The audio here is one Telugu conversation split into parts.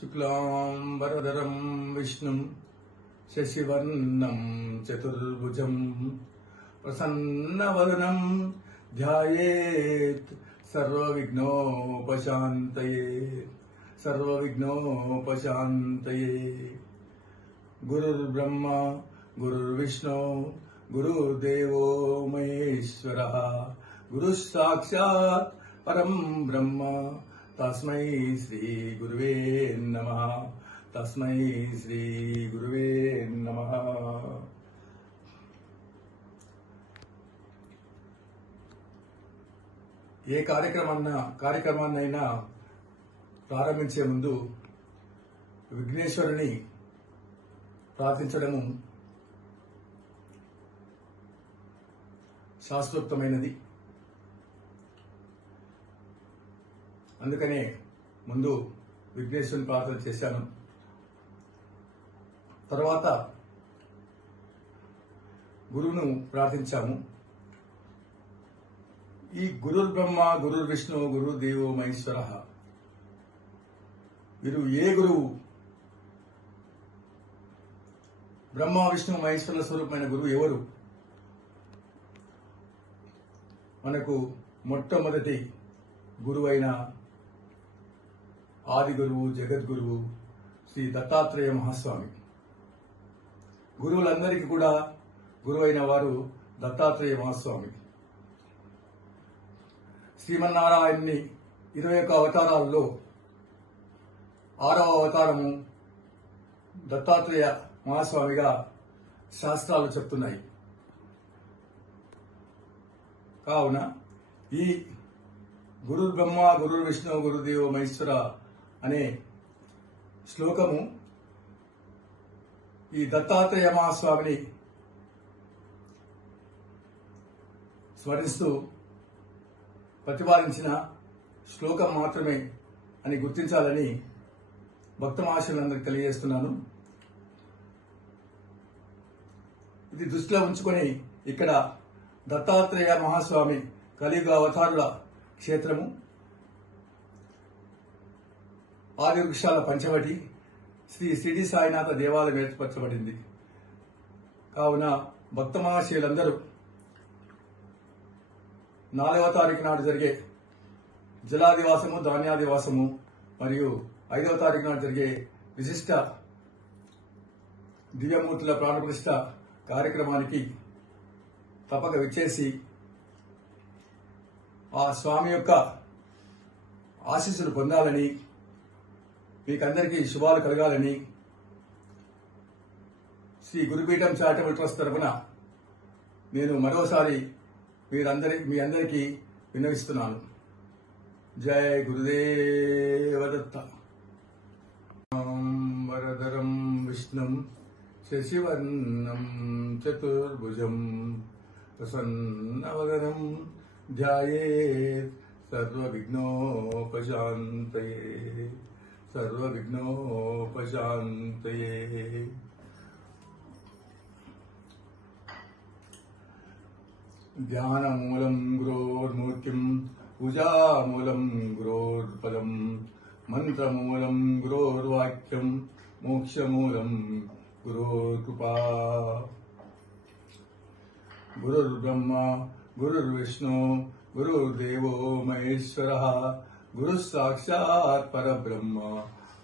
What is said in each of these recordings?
శుక్లాంబరధరం విష్ణుం శశివర్ణం చతుర్భుజం ప్రసన్నవదనం ధ్యాయేత్ సర్వవిఘ్నోపశాంతయే సర్వవిఘ్నోపశాంతయే గురుర్బ్రహ్మ గురుర్విష్ణు గురుర్దేవో మహేశ్వర గురు సాక్షాత్ పరం బ్రహ్మ తస్మై శ్రీ గురువే నమ. తస్మై శ్రీ గురువే నమ. ఏ కార్యక్రమాన్న కార్యక్రమాన్నైనా ప్రారంభించే ముందు విఘ్నేశ్వరుని ప్రార్థించడము శాస్త్రోక్తమైనది అందుకనే ముందు విఘ్నేశ్వరుని ప్రార్థన చేశాను. తర్వాత గురువును ప్రార్థించాము. ఈ గురుర్ బ్రహ్మ గురుర్ విష్ణు గురు దేవో మహేశ్వర. వీరు ఏ గురువు? బ్రహ్మ విష్ణు మహేశ్వర స్వరూపమైన గురువు ఎవరు? మనకు మొట్టమొదటి గురువైన ఆది గురువు జగద్గురువు శ్రీ దత్తాత్రేయ మహాస్వామి. గురువులందరికీ కూడా గురువైన వారు దత్తాత్రేయ మహాస్వామి. శ్రీమన్నారాయణ్ణి ఇరవై ఒక్క అవతారాల్లో ఆరవ అవతారము దత్తాత్రేయ మహాస్వామిగా శాస్త్రాలు చెప్తున్నాయి. కావున ఈ గురు బ్రహ్మ గురు విష్ణు గురుదేవ మహేశ్వర అనే శ్లోకము ఈ దత్తాత్రేయ మహాస్వామిని స్మరిస్తూ ప్రతిపాదించిన శ్లోకం మాత్రమే అని గుర్తించాలని భక్త మహాశయులందరికీ తెలియజేస్తున్నాను. ఇది దృష్టిలో ఉంచుకొని ఇక్కడ దత్తాత్రేయ మహాస్వామి కలియుగ అవతారుల క్షేత్రము ఆది వృక్షాల పంచవటి శ్రీ సిడి సాయినాథ దేవాలయం ఏర్పరచబడింది. కావున భక్త మహాశయులందరూ నాలుగవ తారీఖు నాడు జరిగే జలాదివాసము ధాన్యాదివాసము మరియు ఐదవ తారీఖు నాడు జరిగే విశిష్ట దివ్యమూర్తుల ప్రాణప్రతిష్ట కార్యక్రమానికి తప్పక విచ్చేసి ఆ స్వామి యొక్క ఆశీస్సులు పొందాలని మీకందరికీ శుభాలు కలగాలని శ్రీ గురుపీఠం చారిటబుల్ ట్రస్ట్ తరఫున నేను మరోసారి మీరందరి మీ అందరికీ విన్నవిస్తున్నాను. జయ గురుదేవదత్త. వరదరం విష్ణుం శశివర్ణం చతుర్భుజం ప్రసన్నవదనం ధ్యాయేత్ సర్వవిఘ్నోపశాంతయే. सर्वविघ्नोपशान्तये। ध्यानमूलं गुरोर्मूर्तिं पूजामूलं गुरोर्पदं गुरोर्वाक्यम मोक्ष मूल गुरोर्कृपा। गुरुर्ब्रह्मा गुरुर्विष्णु गुरुर्देव महेश्वरः। గురు సాక్షాత్ పరబ్రహ్మ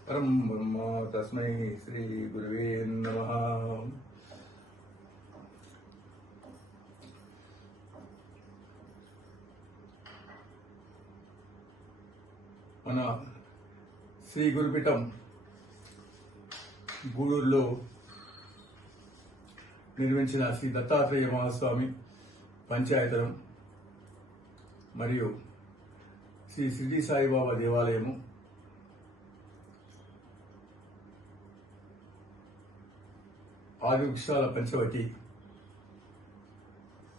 పరం బ్రహ్మ తస్మై శ్రీ గురువే నమ. మన శ్రీ గురుపీఠం గూడూరులో నిర్మించిన శ్రీ దత్తాత్రేయ మహాస్వామి పంచాయతనం మరియు శ్రీ సిద్ధి సాయిబాబా దేవాలయము. ఆది వృక్షాల పంచవటి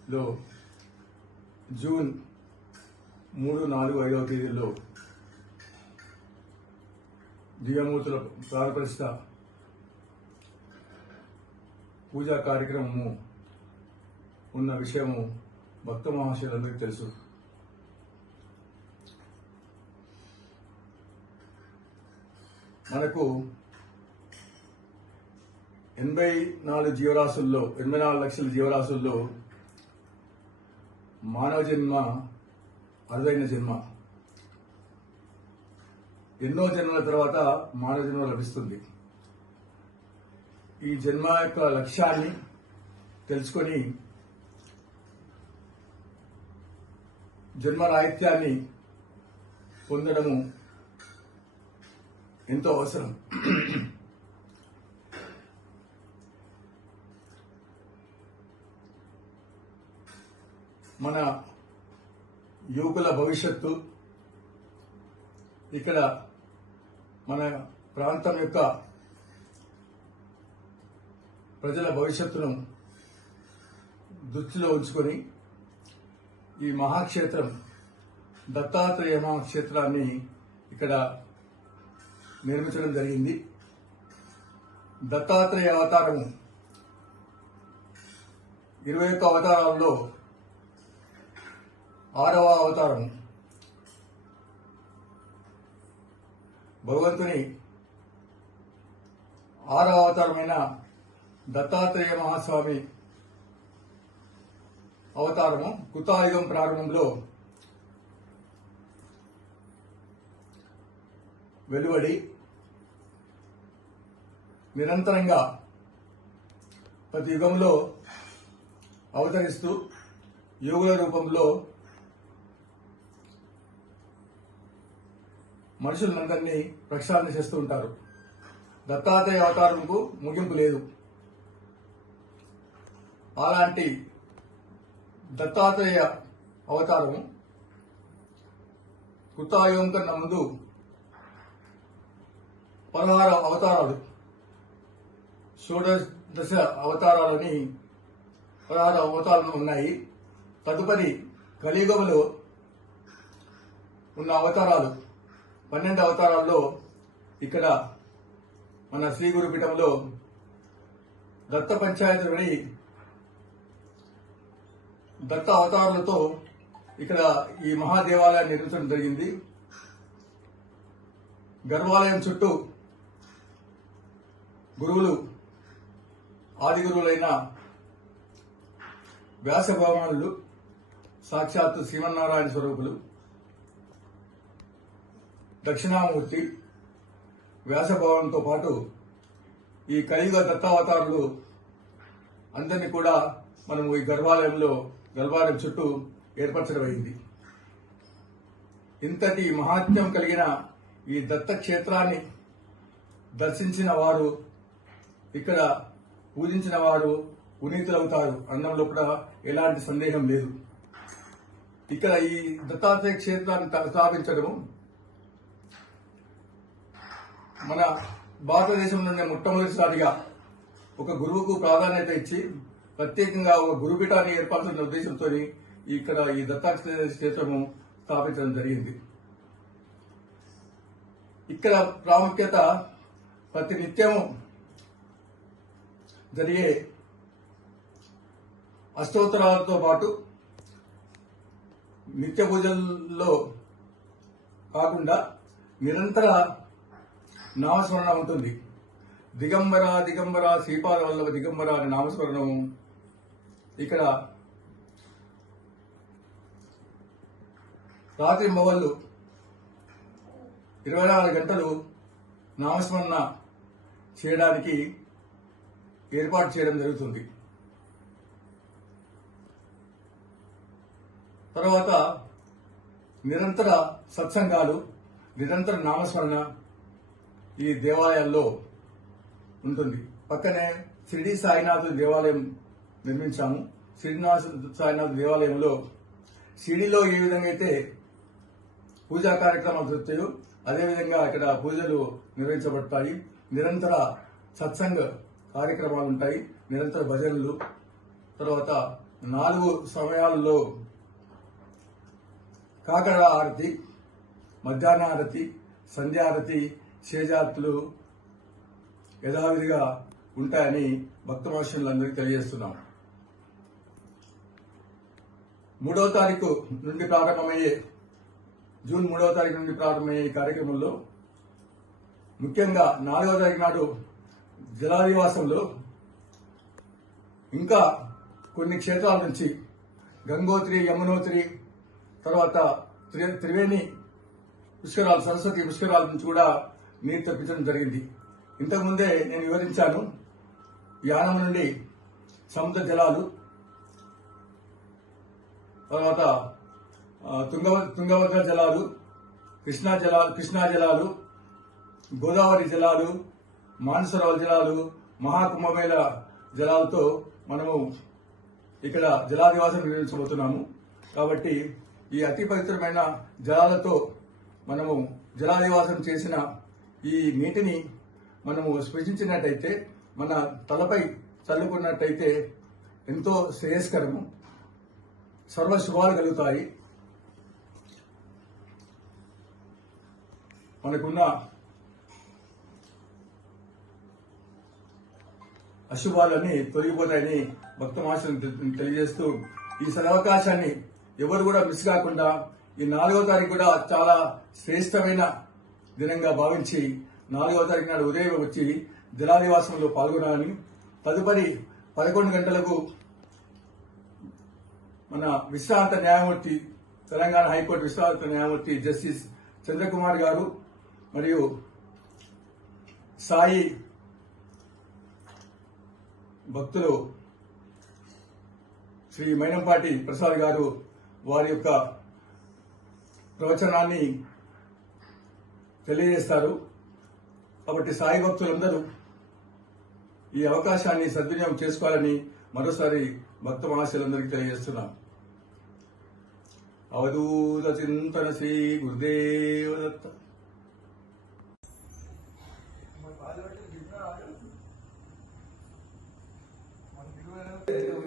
లో జూన్ మూడు నాలుగు ఐదవ తేదీల్లో దివ్యమూర్తుల ప్రాణప్రతిష్ఠ పూజా కార్యక్రమము ఉన్న విషయము భక్త మహాశయులందరికీ తెలుసు. మనకు ఎనభై నాలుగు జీవరాశుల్లో ఎనభై నాలుగు లక్షల జీవరాశుల్లో మానవ జన్మ అరుదైన జన్మ. ఎన్నో జన్మల తర్వాత మానవ జన్మ లభిస్తుంది. ఈ జన్మ యొక్క లక్ష్యాన్ని తెలుసుకొని జన్మ రాహిత్యాన్ని పొందడము ఎంతో అవసరం? మన యువకుల భవిష్యత్తు ఇక్కడ మన ప్రాంతం యొక్క ప్రజల భవిష్యత్తును దృష్టిలో ఉంచుకొని ఈ మహాక్షేత్రం దత్తాత్రేయ మహాక్షేత్రాన్ని ఇక్కడ నిర్మించడం జరిగింది. దత్తాత్రేయ అవతారము. ఇరవై ఒక్క అవతారాల్లో ఆరవ అవతారం భగవంతుని ఆరవ అవతారమైన దత్తాత్రేయ మహాస్వామి అవతారము కుతాయుగం ప్రారంభంలో వెలువడి నిరంతరంగా ప్రతి యుగంలో అవతరిస్తూ యోగుల రూపంలో మనుషులందరినీ ప్రక్షాళన చేస్తూ ఉంటారు. దత్తాత్రేయ అవతారంకు ముగింపు లేదు. అలాంటి దత్తాత్రేయ అవతారం కృతాయుగం కన్నా ముందు పదహారు అవతారాలు. షోడశ అవతారాలని పదహారు అవతారాలు ఉన్నాయి. తదుపరి కలియుగంలో ఉన్న అవతారాలు. పన్నెండు అవతారాల్లో ఇక్కడ మన శ్రీ గురుపీఠంలో దత్త పంచాయతీలోని దత్త అవతారాలతో ఇక్కడ ఈ మహాదేవాలయాన్ని నిర్మించడం జరిగింది. గర్వాలయం చుట్టూ గురువులు ఆది గురువులైన వ్యాస భగవానులు సాక్షాత్తు శ్రీమన్నారాయణ స్వరూపులు దక్షిణామూర్తి వ్యాసభవనంతో పాటు ఈ కలియుగ దత్తావతారులు అందరినీ కూడా మనము ఈ గర్భాలయంలో గర్భాలయం చుట్టూ ఏర్పరచడం అయింది. ఇంతటి మహాత్మ్యం కలిగిన ఈ దత్త క్షేత్రాన్ని దర్శించిన వారు ఇక్కడ పూజించిన వారు పునీతులవుతారు అన్నంలో కూడా ఎలాంటి సందేహం లేదు. ఇక్కడ ఈ దత్తాత్రేయ క్షేత్రాన్ని స్థాపించడం మన భారతదేశంలోనే మొట్టమొదటిసారిగా ఒక గురువుకు ప్రాధాన్యత ఇచ్చి ప్రత్యేకంగా ఒక గురుపీఠాన్ని ఏర్పరచిన ఉద్దేశంతో ఇక్కడ ఈ దత్తాత్రేయ క్షేత్రము స్థాపించడం జరిగింది. ఇక్కడ ప్రాముఖ్యత ప్రతి నిత్యము జరిగే అష్టోత్తరాలతో పాటు నిత్య పూజల్లో కాకుండా నిరంతర నామస్మరణ ఉంటుంది. దిగంబర దిగంబర శ్రీపాద వల్లభ దిగంబర అనే నామస్మరణం ఇక్కడ రాత్రి మొగళ్ళు ఇరవై నాలుగు గంటలు నామస్మరణ చేయడానికి ఏర్పాటు చేయడం జరుగుతుంది. తర్వాత నిరంతర సత్సంగాలు నిరంతర నామస్మరణ ఈ దేవాలయాల్లో ఉంటుంది. పక్కనే షిరిడి సాయినాథ్ దేవాలయం నిర్మించాము. శ్రీనివాస సాయినాథ్ దేవాలయంలో షిరిడిలో ఏ విధంగా అయితే పూజా కార్యక్రమాలు జరుగుతాయో అదేవిధంగా ఇక్కడ పూజలు నిర్వహించబడతాయి. నిరంతర సత్సంగ కార్యక్రమాలు ఉంటాయి. నిరంతర భజనలు. తర్వాత నాలుగు సమయాల్లో కాకర ఆరతి మధ్యాహ్న ఆరతి సంధ్యారతి శేజార్తులు యథావిధిగా ఉంటాయని భక్త మహర్షులందరికీ తెలియజేస్తున్నాం. మూడవ తారీఖు నుండి ప్రారంభమయ్యే జూన్ మూడవ తారీఖు నుండి ప్రారంభమయ్యే ఈ కార్యక్రమంలో ముఖ్యంగా నాలుగవ తారీఖు నాడు జలాదివాసంలో ఇంకా కొన్ని క్షేత్రాల నుంచి గంగోత్రి యమునోత్రి తర్వాత త్రివేణి పుష్కరాలు సరస్వతి పుష్కరాల నుంచి కూడా నీరు తెప్పించడం జరిగింది. ఇంతకుముందే నేను వివరించాను యానం నుండి సముద్ర జలాలు తర్వాత ఆ, తుంగవ తుంగభద్ర జలాలు కృష్ణా జలాలు కృష్ణా జలాలు గోదావరి జలాలు మానసరావు జలాలు మహాకుంభమేళ జలాలతో మనము ఇక్కడ జలాదివాసం నిర్వహించబోతున్నాము కాబట్టి ఈ అతి పవిత్రమైన జలాలతో మనము జలాదివాసం చేసిన ఈ నీటిని మనము స్పృశించినట్టయితే మన తలపై చల్లుకున్నట్టయితే ఎంతో శ్రేయస్కరము. సర్వ శుభాలు కలుగుతాయి. మనకున్న అశుభాలన్నీ తొలగిపోతాయని భక్త తెలియజేస్తూ ఈ సదవకాశాన్ని ఎవరు కూడా మిస్ కాకుండా ఈ నాలుగో తారీఖు కూడా చాలా శ్రేష్టమైన దినంగా భావించి నాలుగో తారీఖు నాడు ఉదయం వచ్చి జలాదివాసంలో పాల్గొనాలని తదుపరి పదకొండు గంటలకు మన విశ్రాంత న్యాయమూర్తి తెలంగాణ హైకోర్టు విశ్రాంత న్యాయమూర్తి జస్టిస్ చంద్రకుమార్ గారు మరియు సాయి భక్తులు శ్రీ మైనంపాటి ప్రసాద్ గారు వారి యొక్క ప్రవచనాన్ని తెలియజేస్తారు. కాబట్టి సాయి భక్తులందరూ ఈ అవకాశాన్ని సద్వినియోగం చేసుకోవాలని మరోసారి భక్త మహాశులందరికీ తెలియజేస్తున్నాను అవధూత చింతన శ్రీ గురుదేవ దత్త. Gracias.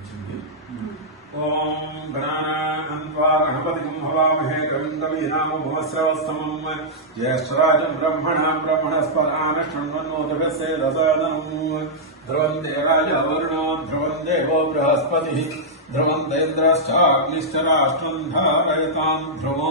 गच्छन्ति। ॐ गणानाम् त्वा गणपतिम् हवामहे कविम् कवीनामभुवस्रवस्तमम् ज्येष्ठराजम् ब्रह्मणाम् ब्रह्मणस्परानशृण्वन्नोदभ्यः ध्रुवन्ते बृहस्पतिः ध्रुवन्तेन्द्रश्चाग्निश्च राष्ट्रम् धारयताम्। ध्रुवो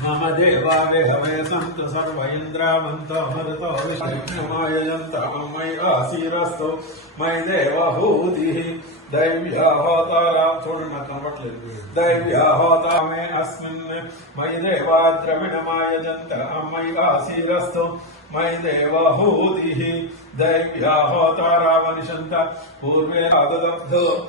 मम देवावे हवे सन्त सर्व इन्द्रामन्तमरुतो विष्णुमायजन्त मयि आसीरस्तु मयि देवभूतिः। दैव्याहोतारां तोडनकं पट्लि दैव्याहोता मे अस्मिन्। मयि देवाद्रविणमायजन्त मयि आसीरस्तु मयि देवभूतिः। दैव्याहोतारामनिशन्त। पूर्वे आददब्धो।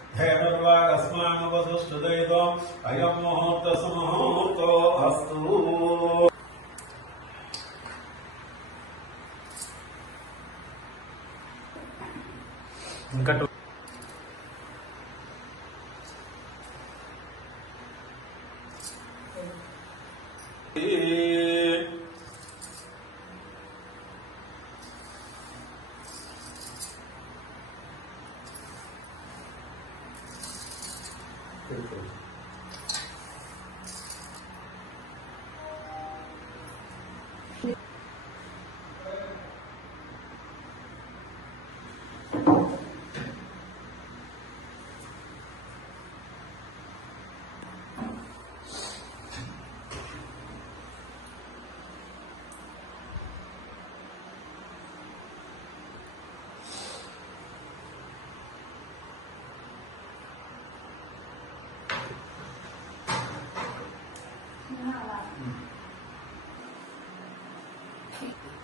ధైర్వాగస్మానువసుష్టదైవం అయం ముహూర్త సుముహూర్తో అస్తు ఇంకా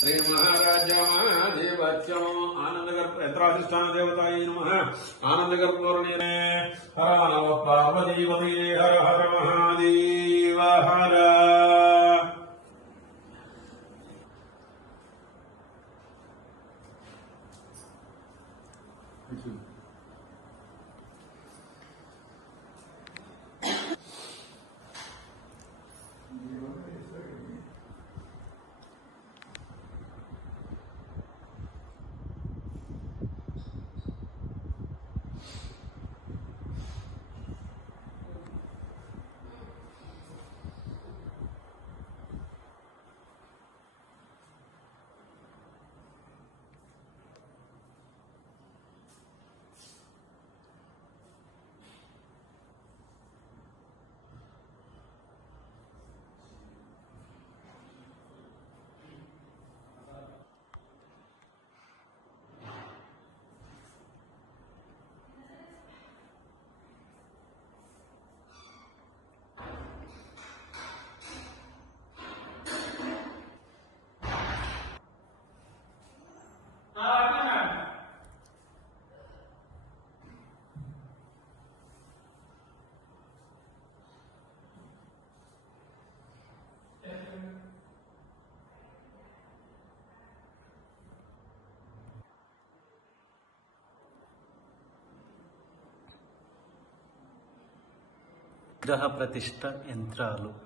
శ్రీ మహారాజ్యమాధిపత్యం ఆనందగర్భ యంత్రాధిష్టాన దేవతాయ నమ. ఆనందగర్భూర్ణినే హర నమ హర హర మహాదేవ హర. విగ్రహ ప్రతిష్ట యంత్రాలు.